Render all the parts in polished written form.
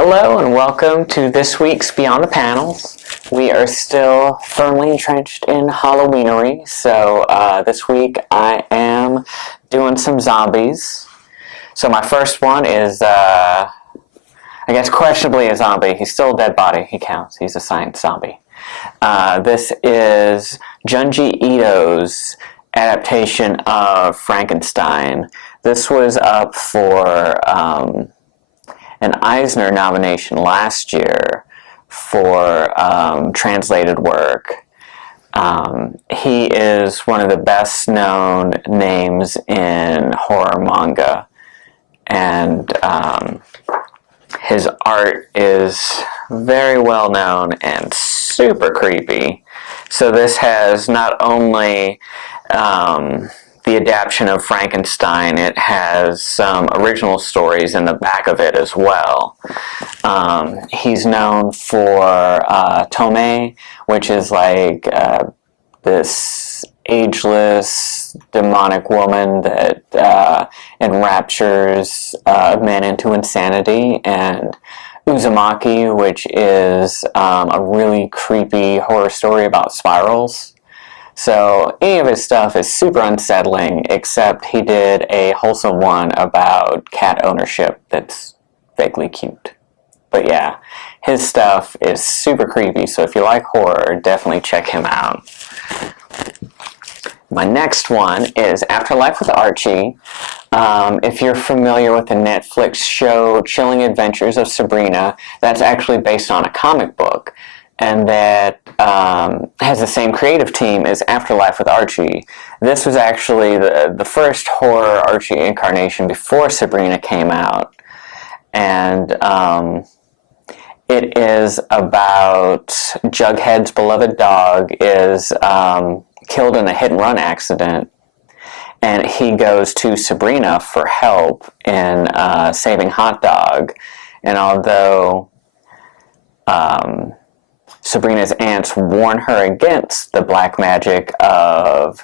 Hello and welcome to this week's Beyond the Panels. We are still firmly entrenched in Halloweenery, so this week I am doing some zombies. So my first one is, I guess questionably a zombie. He's still a dead body, he counts. He's a science zombie. This is Junji Ito's adaptation of Frankenstein. This was up for an Eisner nomination last year for translated work. He is one of the best known names in horror manga, and his art is very well known and super creepy. So this has not only the adaptation of Frankenstein, it has some original stories in the back of it as well. He's known for Tomei, which is like this ageless demonic woman that enraptures men into insanity, and Uzumaki, which is a really creepy horror story about spirals. So any of his stuff is super unsettling, except he did a wholesome one about cat ownership that's vaguely cute. But yeah, his stuff is super creepy, so if you like horror, definitely check him out. My next one is Afterlife with Archie. If you're familiar with the Netflix show Chilling Adventures of Sabrina, that's actually based on a comic book, and that has the same creative team as Afterlife with Archie. This was actually the first horror Archie incarnation before Sabrina came out, and it is about Jughead's beloved dog is killed in a hit-and-run accident, and he goes to Sabrina for help in saving Hot Dog, and although Sabrina's aunts warn her against the black magic of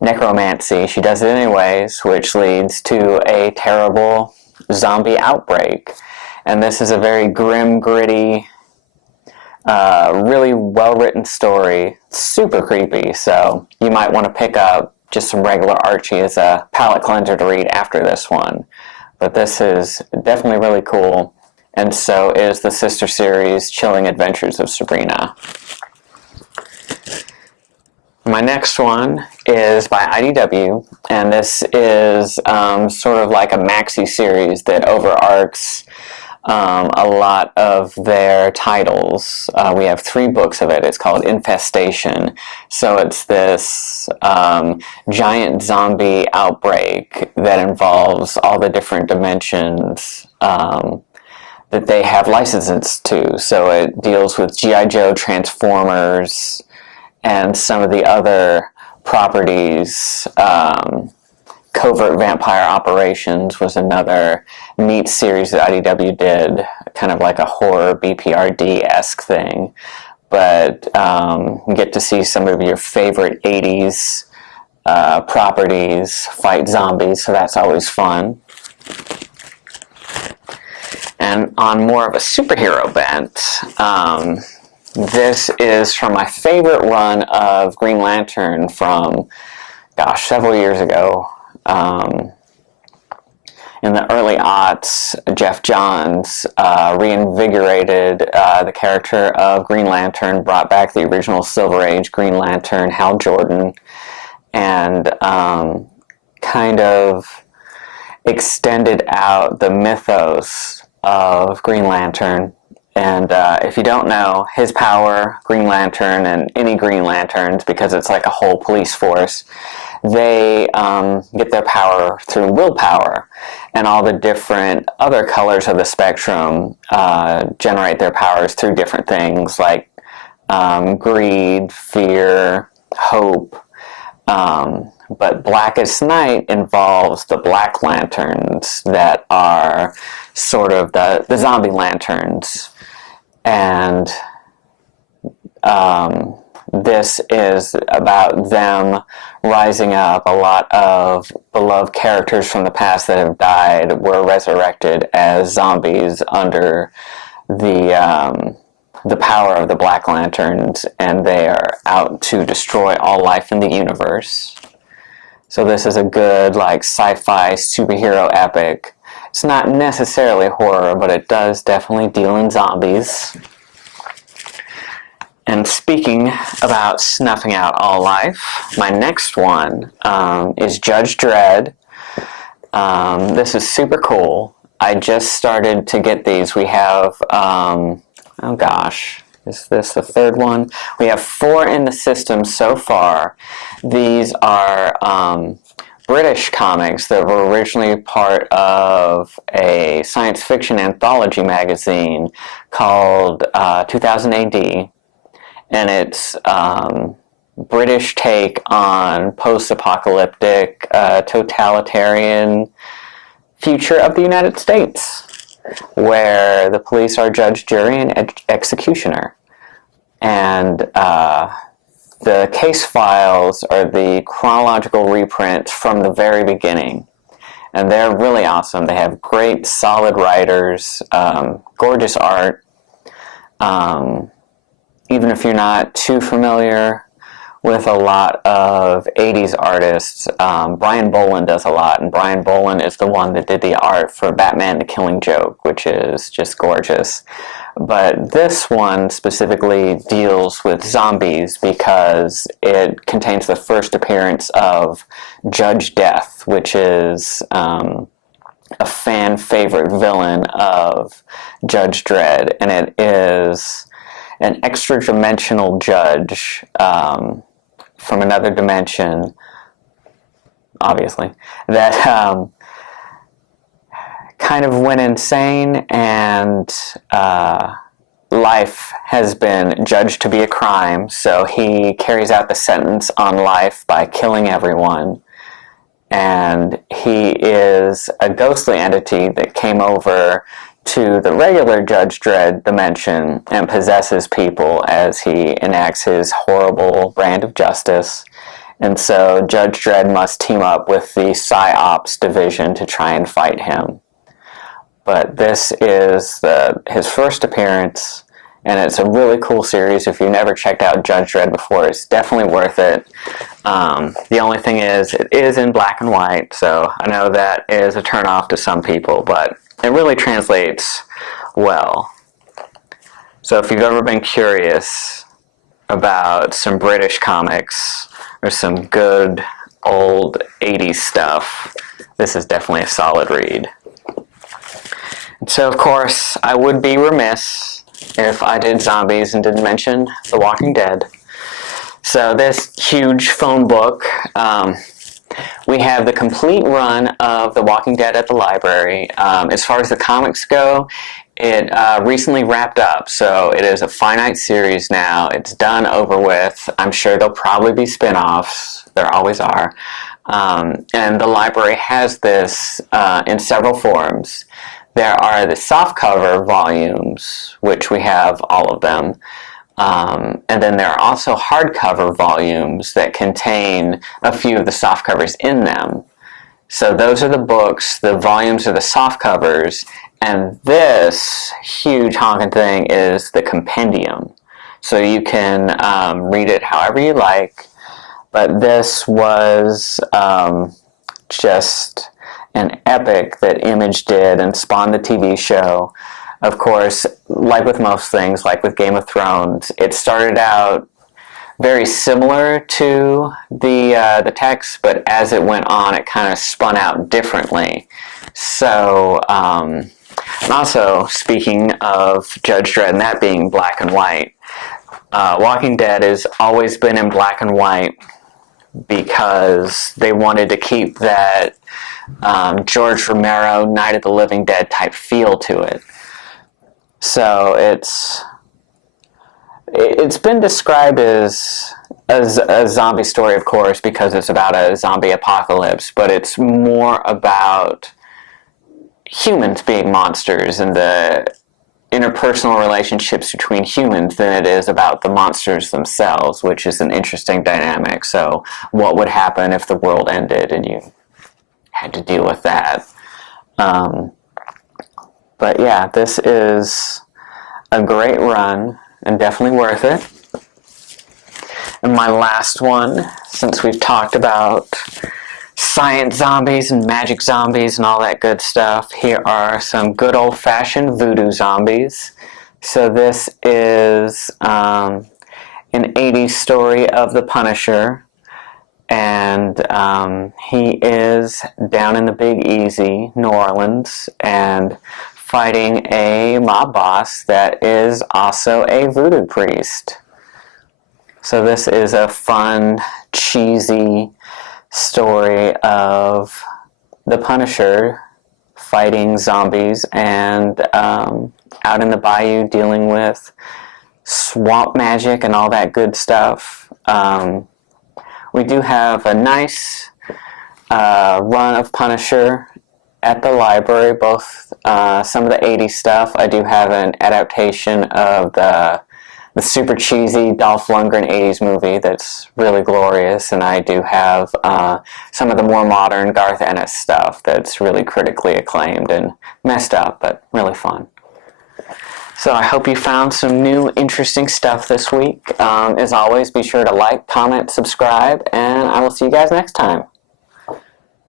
necromancy, she does it anyways, which leads to a terrible zombie outbreak. And this is a very grim, gritty, really well-written story. Super creepy, so you might want to pick up just some regular Archie as a palate cleanser to read after this one. But this is definitely really cool. And so is the sister series Chilling Adventures of Sabrina. My next one is by IDW, and this is sort of like a maxi series that overarches a lot of their titles. We have 3 books of it. It's called Infestation. So it's this giant zombie outbreak that involves all the different dimensions that they have licenses to. So it deals with G.I. Joe, Transformers, and some of the other properties. Covert Vampire Operations was another neat series that IDW did, kind of like a horror BPRD-esque thing. But you get to see some of your favorite 80s properties fight zombies, so that's always fun. And on more of a superhero bent, this is from my favorite run of Green Lantern from, several years ago. In the early aughts, Geoff Johns reinvigorated the character of Green Lantern, brought back the original Silver Age Green Lantern, Hal Jordan, and kind of extended out the mythos of Green Lantern. And if you don't know, his power, Green Lantern, and any Green Lanterns, because it's like a whole police force, they get their power through willpower, and all the different other colors of the spectrum generate their powers through different things like greed, fear, hope. But Blackest Night involves the Black Lanterns that are sort of the zombie lanterns. And this is about them rising up. A lot of beloved characters from the past that have died were resurrected as zombies under the power of the Black Lanterns, and they are out to destroy all life in the universe. So this is a good, like, sci-fi superhero epic. It's not necessarily horror, but it does definitely deal in zombies. And speaking about snuffing out all life, my next one is Judge Dredd. This is super cool. I just started to get these. We have, oh gosh, is this the third one? We have 4 in the system so far. These are British comics that were originally part of a science fiction anthology magazine called 2000 AD. And it's British take on post-apocalyptic, totalitarian future of the United States, where the police are judge, jury, and executioner. And the case files are the chronological reprints from the very beginning. And they're really awesome. They have great, solid writers, gorgeous art. Even if you're not too familiar with a lot of 80s artists, Brian Bolland does a lot, and Brian Bolland is the one that did the art for Batman the Killing Joke, which is just gorgeous. But this one specifically deals with zombies because it contains the first appearance of Judge Death, which is a fan favorite villain of Judge Dredd, and it is an extra-dimensional judge from another dimension, obviously, that kind of went insane, and life has been judged to be a crime, so he carries out the sentence on life by killing everyone. And he is a ghostly entity that came over to the regular Judge Dredd dimension and possesses people as he enacts his horrible brand of justice. And so Judge Dredd must team up with the PsyOps division to try and fight him. But this is his first appearance, and it's a really cool series. If you've never checked out Judge Dredd before, it's definitely worth it. The only thing is, it is in black and white, so I know that is a turnoff to some people, but it really translates well. So if you've ever been curious about some British comics or some good old 80s stuff, this is definitely a solid read. And so, of course, I would be remiss if I did zombies and didn't mention The Walking Dead. So this huge phone book, we have the complete run of The Walking Dead at the library. As far as the comics go, it recently wrapped up, so it is a finite series now. It's done, over with. I'm sure there'll probably be spin-offs. There always are. And the library has this in several forms. There are the softcover volumes, which we have all of them. And then there are also hardcover volumes that contain a few of the softcovers in them. So those are the books, the volumes are the softcovers, and this huge honking thing is the compendium. So you can read it however you like, but this was just an epic that Image did and spawned the TV show. Of course, like with most things, like with Game of Thrones, it started out very similar to the text, but as it went on, it kind of spun out differently. So, and also, speaking of Judge Dredd and that being black and white, Walking Dead has always been in black and white because they wanted to keep that George Romero, Night of the Living Dead type feel to it. So it's been described as a zombie story, of course, because it's about a zombie apocalypse, but it's more about humans being monsters and the interpersonal relationships between humans than it is about the monsters themselves, which is an interesting dynamic. So what would happen if the world ended and you had to deal with that? But yeah, this is a great run and definitely worth it. And my last one, since we've talked about science zombies and magic zombies and all that good stuff, here are some good old-fashioned voodoo zombies. So this is an 80s story of the Punisher, and he is down in the Big Easy, New Orleans, and fighting a mob boss that is also a voodoo priest. So this is a fun, cheesy story of the Punisher fighting zombies and out in the bayou dealing with swamp magic and all that good stuff. We do have a nice run of Punisher at the library, both some of the 80s stuff. I do have an adaptation of the super cheesy Dolph Lundgren 80s movie that's really glorious, and I do have some of the more modern Garth Ennis stuff that's really critically acclaimed and messed up, but really fun. So I hope you found some new interesting stuff this week. As always, be sure to like, comment, subscribe, and I will see you guys next time.